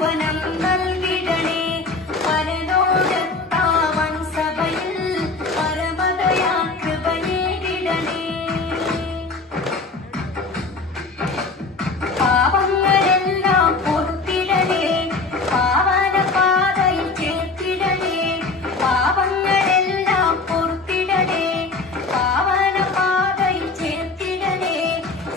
സുവനം നൽകിടണേ പരലോകത്താവൻ സഭയിൽ പരമദയാ കൃപയേകിടണേ പാപങ്ങളെല്ലാം പൊറുത്തിടണേ പാവന പാതയിൽ ചേർത്തിടണേ പാപങ്ങളെല്ലാം പൊറുത്തിടണേ പാവന പാതയിൽ ചേർത്തിടണേ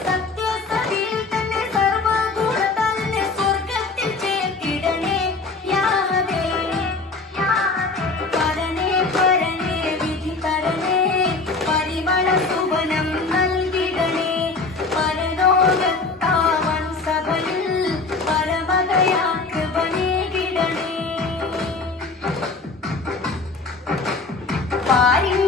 സത്യസതിയിൽ തന്നെ സർവ്വഗുണ തന്നെ സ്വർഗത്തിൽ ചേർത്തിടണേ യാതേ പരനേ പരനേ വിധി തരണേ പരിമള സുവനം നൽകിടണേ പരലോകത്താവൻ സഭയിൽ പരമദയാ കൃപയേകിടണേ പാരിൻ